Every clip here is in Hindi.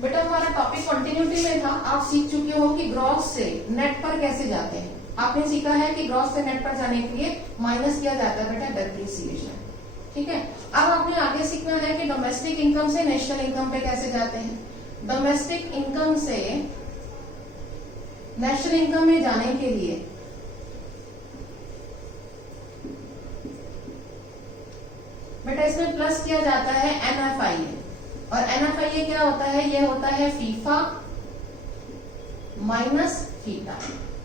बेटा हमारा टॉपिक कंटिन्यूटी में था। आप सीख चुके हो कि ग्रॉस से नेट पर कैसे जाते हैं। आपने सीखा है कि ग्रॉस से नेट पर जाने के लिए माइनस किया जाता है बेटा डेप्रिसिएशन। ठीक है, अब आपने आगे सीखना है कि डोमेस्टिक इनकम से नेशनल इनकम पे कैसे जाते हैं। डोमेस्टिक इनकम से नेशनल इनकम में जाने के लिए बेटा इसमें प्लस किया जाता है NFIA, और NFIA क्या होता है, ये होता है फीफा माइनस फीटा,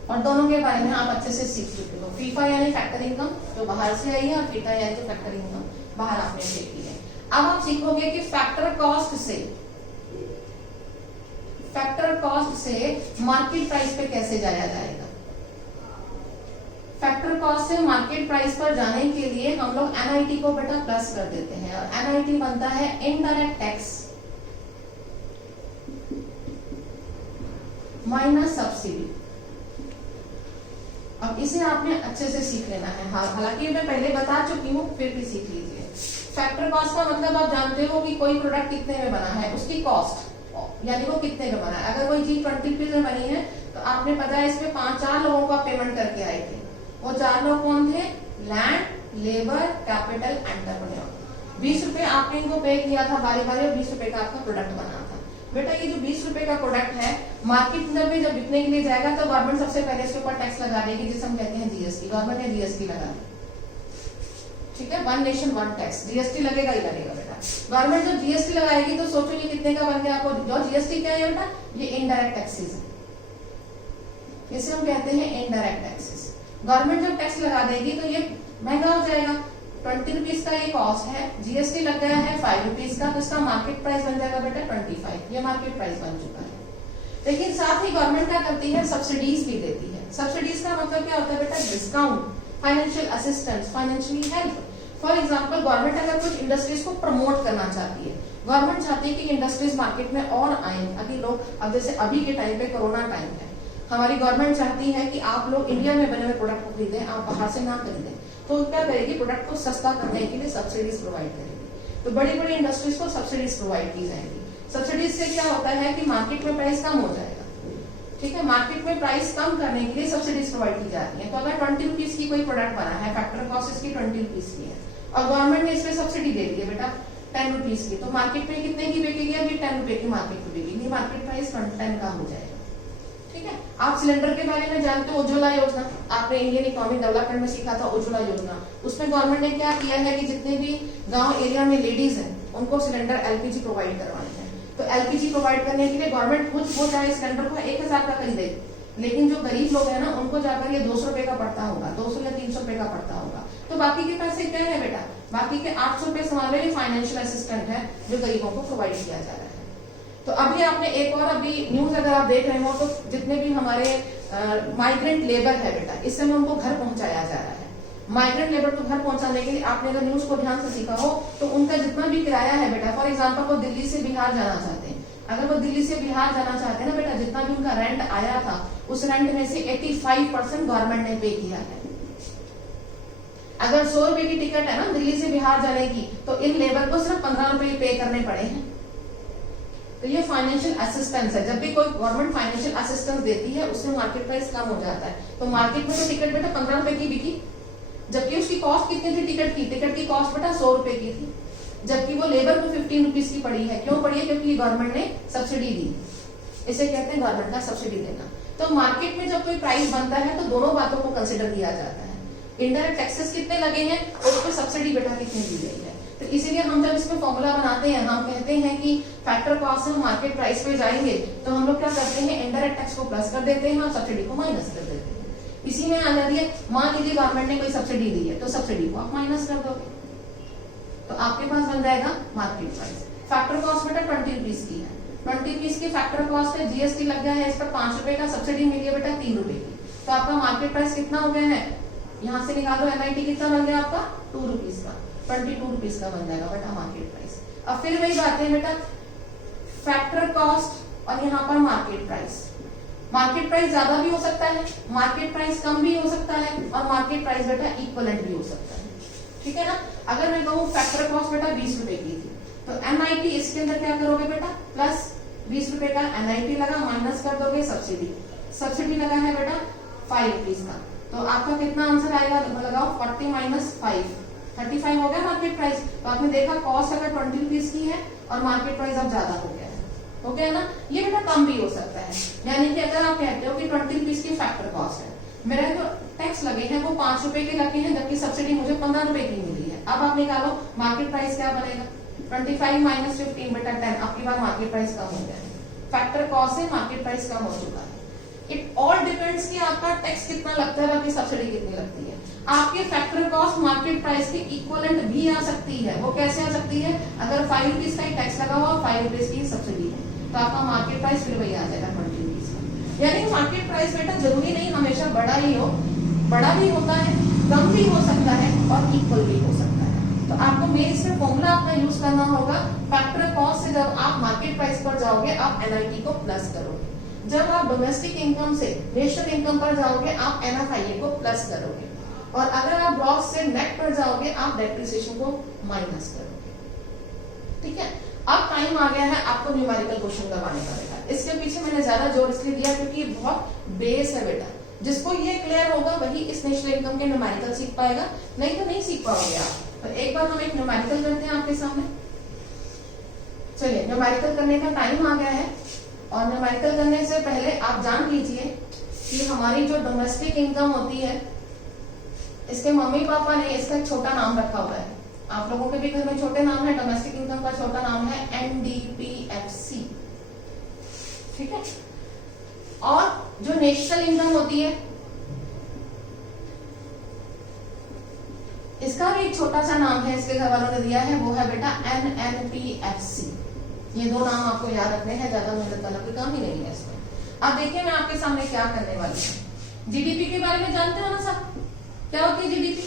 और दोनों के बारे में आप अच्छे से सीख चुके हो। फीफा यानी फैक्टर इनकम जो बाहर से आई है, और फीटा यानी जो फैक्टर इनकम बाहर आपने सीखी है। अब आप सीखोगे कि फैक्टर कॉस्ट से मार्केट प्राइस पे कैसे जाया जाएगा। फैक्टर कॉस्ट से मार्केट प्राइस पर जाने के लिए हम लोग NIT को बेटा प्लस कर देते हैं, और NIT बनता है इनडायरेक्ट टैक्स माइनस सब्सिडी। अब इसे आपने अच्छे से सीख लेना है। हालांकि मैं पहले बता चुकी हूँ, फिर भी सीख लीजिए। फैक्टर कॉस्ट का मतलब आप जानते हो कि कोई प्रोडक्ट कितने में बना है, उसकी कॉस्ट यानी वो कितने में बना है। अगर कोई चीज 20 रुपीज में बनी है तो आपने पता है इसमें 5-4 लोगों का पेमेंट करके आए थे। वो 4 लोग कौन थे? Land, labour, capital, entrepreneur. 20 रुपए आपने इनको पे किया था बारी बारी, और 20 रुपए का आपका प्रोडक्ट बना था। बेटा ये जो 20 रुपए का प्रोडक्ट है मार्केट में जब बिकने के लिए जाएगा तो गवर्नमेंट सबसे पहले इसके ऊपर टैक्स लगा देगी, जिसे हम कहते हैं GST। गवर्नमेंट ने GST लगा दी, ठीक है, one nation one tax. GST लगेगा ही लगेगा बेटा। गवर्नमेंट जब GST लगाएगी तो सोचो ये कितने का बन गया आपको। जो GST क्या है बेटा, ये इनडायरेक्ट टैक्सेस है, इसे हम कहते हैं इनडायरेक्ट टैक्सेस। गवर्नमेंट जब टैक्स लगा देगी तो ये महंगा हो जाएगा। 20 रुपीज का ये कॉस्ट है, GST लग गया है 5 रुपीज का, तो इसका मार्केट प्राइस बन जाएगा बेटा 25। ये मार्केट प्राइस बन चुका है। लेकिन साथ ही गवर्नमेंट क्या करती है, सब्सिडीज भी देती है। सब्सिडीज का मतलब क्या होता है बेटा, discount, financial assistance, financially help. For example government अगर कुछ इंडस्ट्रीज को प्रमोट करना चाहती है, गवर्नमेंट चाहती है कि इंडस्ट्रीज मार्केट में और आए। अभी लोग, अब जैसे अभी के टाइम पे कोरोना टाइम है, हमारी गवर्नमेंट चाहती है कि आप लोग इंडिया में बने हुए प्रोडक्ट को खरीदें, आप बाहर से ना खरीदें। तो क्या करेगी, प्रोडक्ट को सस्ता करने के लिए सब्सिडीज प्रोवाइड करेगी। तो बड़ी बड़ी इंडस्ट्रीज को सब्सिडीज प्रोवाइड की जाएगी। सब्सिडीज से क्या होता है कि मार्केट में प्राइस कम हो जाएगा। ठीक है, मार्केट में प्राइस कम करने के लिए सब्सिडीज प्रोवाइड की जाती है। तो अगर 20 रुपीज की कोई प्रोडक्ट बना है, फैक्टर कॉस्ट इसकी 20 रुपीज की है, और गवर्नमेंट ने इसमें सब्सिडी दे दी है बेटा 10 रुपीज की, तो मार्केट में कितने की बिकेगी, अभी 10 रुपए की मार्केट में बिकेगी। मार्केट प्राइस 10 का हो जाएगा। ठीक है, आप सिलेंडर के बारे में जानते हो, उज्ज्वला योजना, आपने इंडियन इकोनॉमिक डेवलपमेंट में सीखा था उज्ज्वला योजना। उसमें गवर्नमेंट ने क्या किया है कि जितने भी गांव एरिया में लेडीज हैं उनको सिलेंडर LPG प्रोवाइड करवाने हैं। तो LPG प्रोवाइड करने के लिए गवर्नमेंट खुद वो चाहे सिलेंडर को 1000 का खरीदे, लेकिन जो गरीब लोग हैं ना उनको जाकर ये 200 रुपए का पड़ता होगा, 200 या 300 रुपए का पड़ता होगा। तो बाकी के पैसे क्या है बेटा, बाकी के 800 रुपए समावे फाइनेंशियल असिस्टेंट है जो गरीबों को प्रोवाइड किया जा रहा है। तो अभी आपने एक और अभी न्यूज अगर आप देख रहे हो तो जितने भी हमारे माइग्रेंट लेबर है बेटा, इस समय उनको घर पहुंचाया जा रहा है। माइग्रेंट लेबर को घर पहुंचाने के लिए आपने अगर न्यूज को ध्यान से सीखा हो तो उनका जितना भी किराया है बेटा, फॉर एग्जाम्पल वो दिल्ली से बिहार जाना चाहते हैं, अगर वो दिल्ली से बिहार जाना चाहते हैं ना बेटा, जितना भी उनका रेंट आया था उस रेंट में से 85% गवर्नमेंट ने पे किया है। अगर 100 रुपए की टिकट है ना दिल्ली से बिहार जाने की, तो इन लेबर को सिर्फ 15 रुपए पे करने पड़े हैं। तो ये फाइनेंशियल असिस्टेंस है। जब भी कोई गवर्नमेंट फाइनेंशियल असिस्टेंस देती है उससे मार्केट प्राइस कम हो जाता है। तो मार्केट में तो टिकट बेटा 15 रुपए की बिकी, जबकि उसकी कॉस्ट कितनी थी टिकट की, टिकट की कॉस्ट बेटा 100 रुपए की थी, जबकि वो लेबर को 15 रुपीज की पड़ी है। क्यों पड़ी है, क्योंकि गवर्नमेंट ने सब्सिडी दी। इसे कहते हैं गवर्नमेंट का सब्सिडी देना। तो मार्केट में जब कोई प्राइस बनता है तो दोनों बातों को कंसिडर किया जाता है, इनडायरेक्ट टैक्सेस कितने लगे हैं और उस पर सब्सिडी बेटा कितनी दी गई है। तो इसीलिए हम जब इसमें फॉर्मूला बनाते हैं, हम कहते हैं कि फैक्टर कॉस्ट से मार्केट प्राइस पे जाएंगे तो हम लोग क्या करते हैं, इनडायरेक्ट टैक्स को प्लस कर देते हैं और सब्सिडी को माइनस कर देते हैं। इसी में आने दिए, मान लीजिए गवर्नमेंट ने कोई सब्सिडी दी है तो सब्सिडी को आप माइनस कर दोगे तो आपके पास बन जाएगा मार्केट प्राइस। फैक्टर कॉस्ट बेटा 20 रुपीज की है, 20 रुपीज की फैक्टर कॉस्ट है, GST लग गया है इस पर 5 रुपए का, सब्सिडी मिली है बेटा 3 रुपए की, तो आपका मार्केट प्राइस कितना हो गया है, यहाँ से निकालो NIT कितना बन गया आपका 2 रुपीज का, 22 रुपीज का बन जाएगा बेटा मार्केट प्राइस। अब फिर वही बात है बेटा, फैक्टर कॉस्ट और यहाँ पर मार्केट प्राइस। मार्केट प्राइस ज्यादा भी हो सकता है, मार्केट प्राइस कम भी हो सकता है, और मार्केट प्राइस बेटा इक्वलेंट भी हो सकता है। ठीक है ना। अगर मैं कहूँ फैक्टर कॉस्ट बेटा 20 रुपए की थी, तो NIT इसके अंदर क्या करोगे बेटा, प्लस 20 रुपए का NIT लगा, माइनस कर दोगे सब्सिडी, सब्सिडी लगा है बेटा 5 रुपीज का, तो आपका कितना आंसर आएगा, लगाओ 40 माइनस 5, 35 हो गया मार्केट प्राइस। तो आपने देखा कॉस्ट अगर 20 रुपीज की है और मार्केट प्राइस अब ज्यादा हो गया है, हो गया ना। ये बेटा कम भी हो सकता है, यानी कि अगर आप कहते हो कि 20 रुपीज की फैक्टर कॉस्ट है, मेरे जो टैक्स लगे हैं वो 5 रुपए के लगे हैं, जबकि सब्सिडी मुझे 15 रुपए की मिली है। अब आप निकालो मार्केट प्राइस क्या बनेगा, 25 माइनस 15 बटा 10, आपकी बार मार्केट प्राइस कम हो गया है, फैक्टर कॉस्ट से मार्केट प्राइस कम हो चुका है। इट ऑल डिपेंड्स कि आपका टैक्स कितना लगता है, आपकी सब्सिडी कितनी लगती है। आपके फैक्टर कॉस्ट मार्केट प्राइस के इक्विवेलेंट भी आ सकती है। वो कैसे आ सकती है, अगर 5 रुपीज का टैक्स लगा हुआ, 5 रुपीज की सब्सिडी है, तो आपका मार्केट प्राइस फिर वही आ जाएगा 20 रुपीज का। यानी मार्केट प्राइस बेटा जरूरी नहीं हमेशा बड़ा ही हो, बड़ा भी होता है, कम भी हो सकता है और इक्वल भी हो सकता है। तो आपको मेन इसमें फॉर्मूला अपना यूज करना होगा। फैक्टर कॉस्ट से जब आप मार्केट प्राइस पर जाओगे, आप NIT को प्लस करोगे। जब आप डोमेस्टिक इनकम से नेशनल इनकम पर जाओगे, आप NFIA को प्लस करोगे। और अगर आप ग्रॉस से नेट पर जाओगे, आप डेप्रिसिएशन को माइनस करोगे। ठीक है, अब टाइम आ गया है आपको न्यूमेरिकल क्वेश्चन करवाने का बेटा। इसके पीछे मैंने ज्यादा जोर इसलिए दिया क्योंकि ये बहुत बेस है बेटा। जिसको ये क्लियर होगा वही इस नेशनल इनकम के न्यूमेरिकल सीख पाएगा, नहीं तो नहीं सीख पाओगे आप। तो एक बार हम एक न्यूमेरिकल करते हैं आपके सामने। चलिए, न्यूमेरिकल करने का टाइम आ गया है। और न्यूमेरिकल करने से पहले आप जान लीजिए कि हमारी जो डोमेस्टिक इनकम होती है, इसके मम्मी पापा ने इसका एक छोटा नाम रखा हुआ है। आप लोगों के भी घर में छोटे नाम है, डोमेस्टिक इनकम का छोटा नाम है NDPFC। ठीक है, और जो नेशनल इनकम होती है, इसका भी एक छोटा सा नाम है, इसके घर वालों ने दिया है, वो है बेटा NNPFC। ये दो नाम आपको याद रखने हैं, ज्यादा मेहनत करना कोई काम ही नहीं है इसमें। अब देखिए मैं आपके सामने क्या करने वाली हूँ। GDP के बारे में जानते हो ना सब, क्या होती है GDP?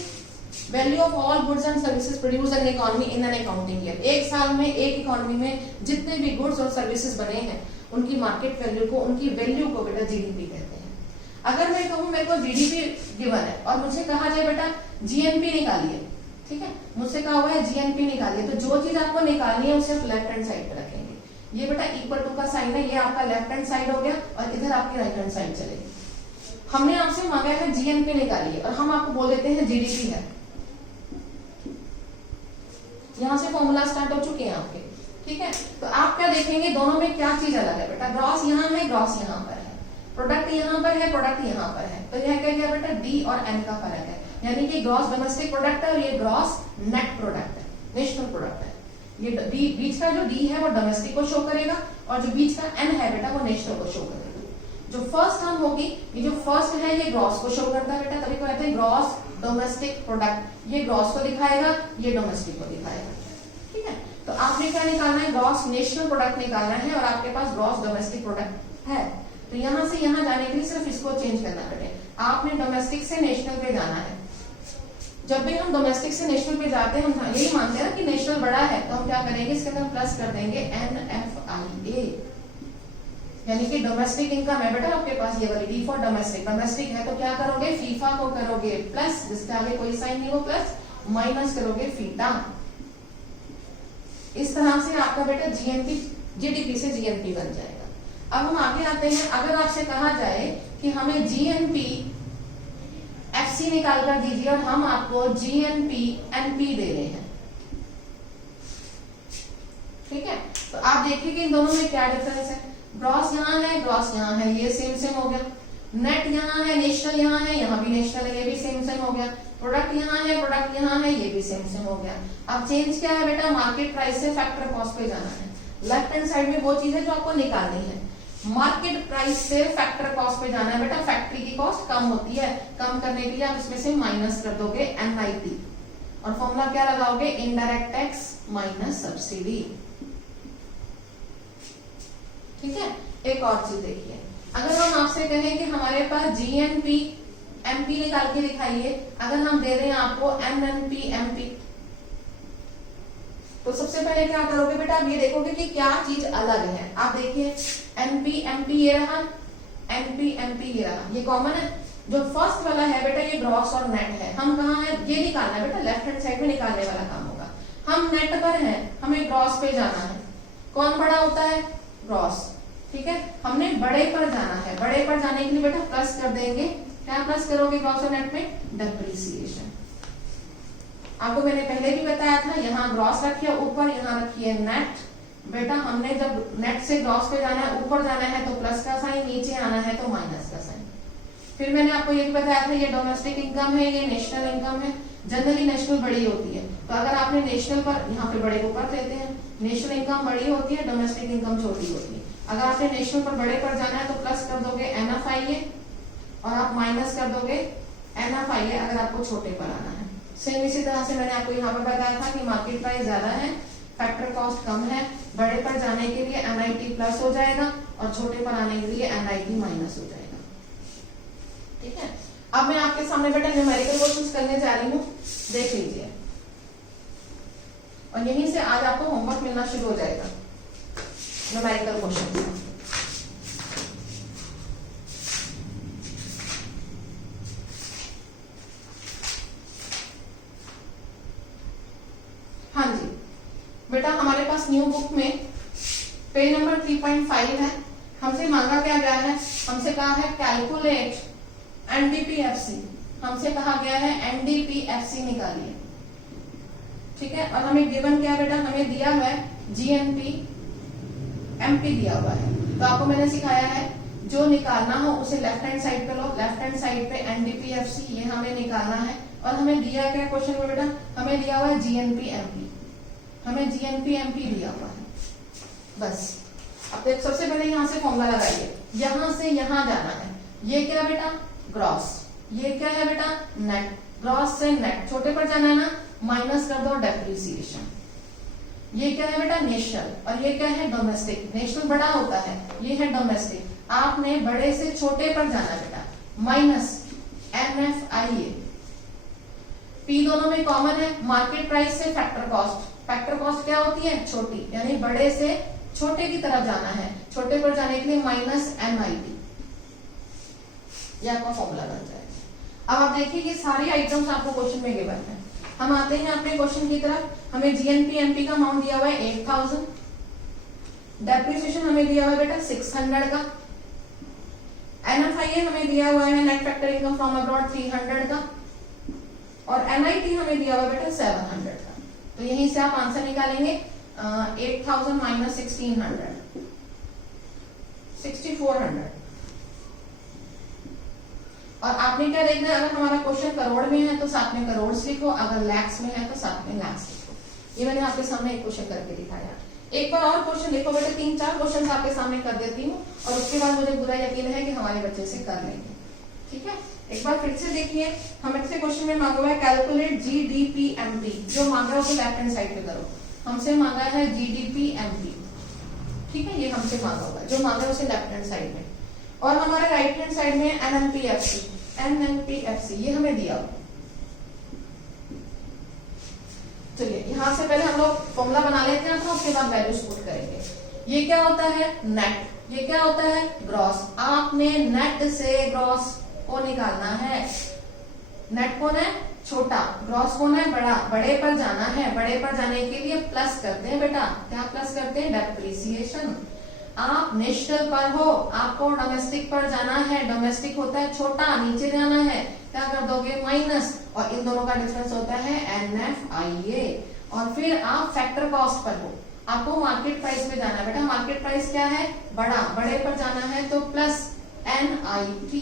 Value of all goods and services produce in economy in an accounting year. एक साल में एक इकोनॉमी में जितने भी गुड्स और सर्विसेज बने हैं, उनकी मार्केट वैल्यू को, उनकी वैल्यू को बेटा GDP कहते हैं। अगर मैं कहूँ मेरे को GDP गिवन है और मुझे कहा जाए बेटा GNP निकालिए, ठीक है, मुझसे कहा हुआ है GNP निकालिए, तो जो चीज आपको निकालनी है उसे आप लेफ्ट हैंड साइड पे रखेंगे। ये बेटा इक्वल टू का साइन है, ये आपका लेफ्ट हैंड साइड हो गया और इधर आपकी राइट हैंड साइड चलेगी। हमने आपसे मांगा है GNP निकालिए और हम आपको बोल देते हैं GDP है। यहां से फॉर्मूला स्टार्ट हो चुके हैं आपके, ठीक है। तो आप क्या देखेंगे, दोनों में क्या चीज अलग है बेटा, ग्रॉस यहाँ है, ग्रॉस यहाँ पर है, प्रोडक्ट यहाँ पर है, प्रोडक्ट यहाँ पर है। तो यह क्या गया बेटा, D और N का फर्क है, यानी कि ग्रॉस डोमेस्टिक प्रोडक्ट है और ये ग्रॉस नेट प्रोडक्ट है, नेशनल प्रोडक्ट है। ये बीच का जो D है वो डोमेस्टिक को शो करेगा और जो बीच का N है बेटा वो नेशनल को शो करेगा। जो फर्स्ट टर्म होगी, ये जो फर्स्ट है ये ग्रॉस को शो करता है बेटा, तभी कहते हैं ग्रॉस डोमेस्टिक प्रोडक्ट। ये ग्रॉस को दिखाएगा, ये डोमेस्टिक को दिखाएगा, ठीक है। तो आपने क्या निकालना है, ग्रॉस नेशनल प्रोडक्ट निकालना है और आपके पास ग्रॉस डोमेस्टिक प्रोडक्ट है। तो यहां से यहां जाने के लिए सिर्फ इसको चेंज करना पड़ेगा। आपने डोमेस्टिक से नेशनल पे जाना है। जब भी हम डोमेस्टिक से नेशनल पे जाते हैं, हम यही मानते हैं ना कि नेशनल बड़ा है, तो हम क्या करेंगे, इसके अंदर प्लस कर देंगे NFIA, यानी कि डोमेस्टिक इनकम है बेटा आपके पास, ये वाली D फॉर डोमेस्टिक। डोमेस्टिक है तो क्या करोगे, फीफा को करोगे प्लस, जिसके आगे कोई साइन नहीं वो प्लस, माइनस करोगे फीटा। इस तरह से आपका बेटा GDP से GNP बन जाएगा। अब हम आगे आते हैं। अगर आपसे कहा जाए कि हमें GNP FC निकाल कर दीजिए और हम आपको GNP NP दे रहे हैं, ठीक है, तो आप देखिए कि इन दोनों में क्या डिफरेंस है। ग्रॉस यहाँ है, ग्रॉस यहाँ है, ये सेम हो गया। नेट यहाँ है, नेशनल यहाँ है, यहाँ भी नेशनल है, ये भी सेम हो गया। प्रोडक्ट यहाँ है, प्रोडक्ट यहाँ है, ये भी सेम हो गया। अब चेंज क्या है बेटा, मार्केट प्राइस से फैक्टर कॉस्ट पे जाना है। लेफ्ट हैंड साइड में वो चीज है जो आपको निकालनी है, मार्केट प्राइस से फैक्टर कॉस्ट पे जाना है बेटा। फैक्ट्री की कॉस्ट कम होती है, कम करने के लिए आप इसमें से माइनस कर दोगे NIT और फॉर्मूला क्या लगाओगे, इनडायरेक्ट टैक्स माइनस सब्सिडी, ठीक है। एक और चीज देखिए, अगर हम आपसे कहें कि हमारे पास GNP MP निकाल के दिखाइए, अगर हम दे रहे हैं आपको NNP MP, तो सबसे पहले क्या करोगे बेटा, आप ये देखोगे कि क्या चीज अलग है। आप देखिए NP MP ये रहा, NP MP ये रहा, ये कॉमन है। जो फर्स्ट वाला है बेटा ये ग्रॉस और नेट है। हम कहाँ है, ये निकालना है बेटा, लेफ्ट हैंड साइड में निकालने वाला काम होगा। हम नेट पर हैं, हमें ग्रॉस पे जाना है। कौन बड़ा होता है, ग्रॉस, ठीक है। हमने बड़े पर जाना है, बड़े पर जाने के लिए बेटा प्लस कर देंगे। क्या प्लस करोगे ग्रॉस और नेट में? डेप्रिसिएशन। आपको मैंने पहले भी बताया था, यहाँ ग्रॉस रखिए ऊपर, यहाँ रखिए नेट। बेटा हमने जब नेट से ग्रॉस पे जाना है, ऊपर जाना है तो प्लस का साइन, नीचे आना है तो माइनस का साइन। फिर मैंने आपको ये भी बताया था, ये डोमेस्टिक इनकम है, ये नेशनल इनकम है। जनरली नेशनल बड़ी होती है, तो अगर आपने नेशनल पर, यहाँ पे बड़े को कर लेते हैं, नेशनल इनकम बड़ी होती है, डोमेस्टिक इनकम छोटी होती है। अगर आपने नेशनल पर बड़े पर जाना है तो प्लस कर दोगे NFIA और आप माइनस कर दोगे NFIA अगर आपको छोटे पर आना है। सेम इसी तरह से मैंने आपको यहाँ पर बताया था कि मार्केट प्राइस ज्यादा है, फैक्टर कॉस्ट कम है, बड़े पर जाने के लिए NIT प्लस हो जाएगा और छोटे पर आने के लिए NIT माइनस हो जाएगा, ठीक है। अब मैं आपके सामने बेटा न्यूमेरिकल क्वेश्चंस करने जा रही हूँ, देख लीजिए, और यहीं से आज आपको होमवर्क मिलना शुरू हो जाएगा न्यूमेरिकल क्वेश्चन। हाँ जी बेटा, हमारे पास न्यू बुक में पेज नंबर 3.5 है। हमसे मांगा क्या गया है? हमसे कहा है कैलकुलेट NDPFC, हमसे कहा गया है NDPFC निकालिए, ठीक है। और हमें गिवन क्या बेटा? हमें दिया हुआ है GNP MP दिया हुआ है। तो आपको मैंने सिखाया है जो निकालना हो उसे लेफ्ट हैंड साइड पे लो, लेफ्ट हैंड साइड पे NDPFC ये हमें निकालना है। और हमें दिया क्या क्वेश्चन में बेटा? हमें दिया हुआ है GNP MP, हमें GNP MP दिया हुआ है। बस अब देख, सबसे पहले यहाँ से फॉर्मूला लगाइए, यहाँ से यहाँ जाना है। ये क्या बेटा? ग्रॉस। ये क्या है बेटा? नेट। ग्रॉस से नेट, छोटे पर जाना है ना, माइनस कर दो डेप्रिसिएशन। ये क्या है बेटा? नेशनल। और ये क्या है? डोमेस्टिक। नेशनल बड़ा होता है, ये है डोमेस्टिक। आपने बड़े से छोटे पर जाना बेटा, माइनस NFIA। P दोनों में कॉमन है, मार्केट प्राइस से फैक्टर कॉस्ट। फैक्टर कॉस्ट क्या होती है? छोटी, यानी बड़े से छोटे की तरफ जाना है, छोटे पर जाने के लिए माइनस NIT, ये आपका फॉर्मूला बन जाएगा। अब आप देखिए ये सारे आइटम्स आपको क्वेश्चन में गिवन है। हम आते हैं अपने क्वेश्चन की तरफ। हमें GNP MP का अमाउंट दिया हुआ है 8000, डेप्रिसिएशन हमें दिया हुआ है बेटा 600 का, NFIA हमें दिया हुआ है net factor income from abroad 300 का, और NIT हमें दिया हुआ है बेटा 700 का। तो यहीं से आप आंसर निकालेंगे 8000 माइनस 1600, 6400। और आपने क्या देखना है? अगर हमारा क्वेश्चन करोड़ में है तो साथ में करोड़ लिखो, अगर लैक्स में है तो साथ में लैक्स लिखो। ये मैंने आपके सामने एक क्वेश्चन करके दिखाया। एक बार और क्वेश्चन देखो बेटा, 3-4 क्वेश्चन आपके सामने कर देती हूँ और उसके बाद मुझे पूरा यकीन है कि हमारे बच्चे से कर लेंगे, ठीक है। एक बार फिर से देखिए, हमसे क्वेश्चन में मांगा हुआ है कैलकुलेट GDP MP। जो मांगा है उसे लेफ्ट हैंड साइड पे करो। हमसे मांगा है GDP MP, ठीक है, ये हमसे मांगा हुआ है। जो मांगा है उसे लेफ्ट हैंड साइड में, और हमारे राइट हैंड साइड में NNPFC ये हमें दिया हुआ। चलिए यहाँ से पहले हम लोग फॉर्मूला बना लेते हैं, तो उसके बाद वैल्यूज पुट करेंगे। ये क्या होता है? नेट। ये क्या होता है? ग्रॉस। आपने नेट से ग्रॉस को निकालना है। नेट कौन है? छोटा, ग्रॉस कौन है? बड़ा। बड़े पर जाना है, बड़े पर जाने के लिए प्लस करते हैं बेटा। क्या प्लस करते हैं? डेप्रिसिएशन। आप नेशनल पर हो, आपको डोमेस्टिक पर जाना है, डोमेस्टिक होता है छोटा, नीचे जाना है, क्या कर दोगे? माइनस, और इन दोनों का डिफरेंस होता है NFIA। और फिर आप फैक्टर कॉस्ट पर हो, आपको मार्केट प्राइस में जाना है बेटा। मार्केट प्राइस क्या है? बड़ा, बड़े पर जाना है तो प्लस NIT,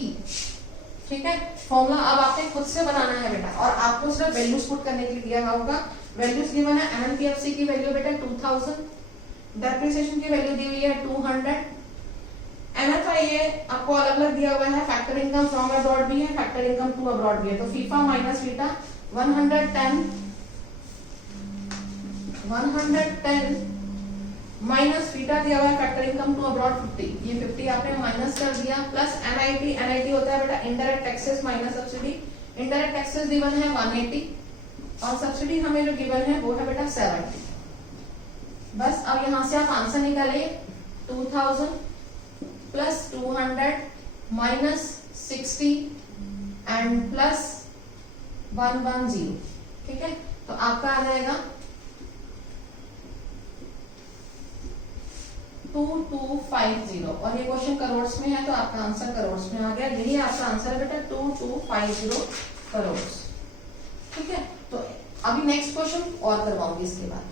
ठीक है। फॉर्मूला अब आपने खुद से बनाना है बेटा, और आपको सिर्फ वैल्यूज पुट करने के लिए दिया होगा। वैल्यूज गिवन है, NNPFC की वैल्यू बेटा 2000, डेप्रिसिएशन की वैल्यू दी हुई है 200, NFIA आपको अलग अलग दिया हुआ है, फैक्टर इनकम फ्रॉम अब्रॉड भी है, फैक्टर इनकम टू अब्रॉड भी है। तो FIFA minus FITA 110 minus FITA दिया हुआ है, फैक्टर इनकम टू अब्रॉड 50, ये 50 आपने माइनस कर दिया, प्लस NIT होता है बेटा indirect taxes minus subsidy. Indirect taxes given है 180 और सब्सिडी हमें जो गिवन है वो है बेटा 70। बस अब यहां से आप आंसर निकालिए, 2000 प्लस 200 माइनस 60 एंड प्लस 110, ठीक है। तो आपका आ जाएगा 2250 और ये क्वेश्चन करोड़ में है तो आपका आंसर करोड़ में आ गया। यही आपका आंसर है बेटा 2250 करोड़। ठीक है, तो अभी नेक्स्ट क्वेश्चन और करवाऊंगी इसके बाद।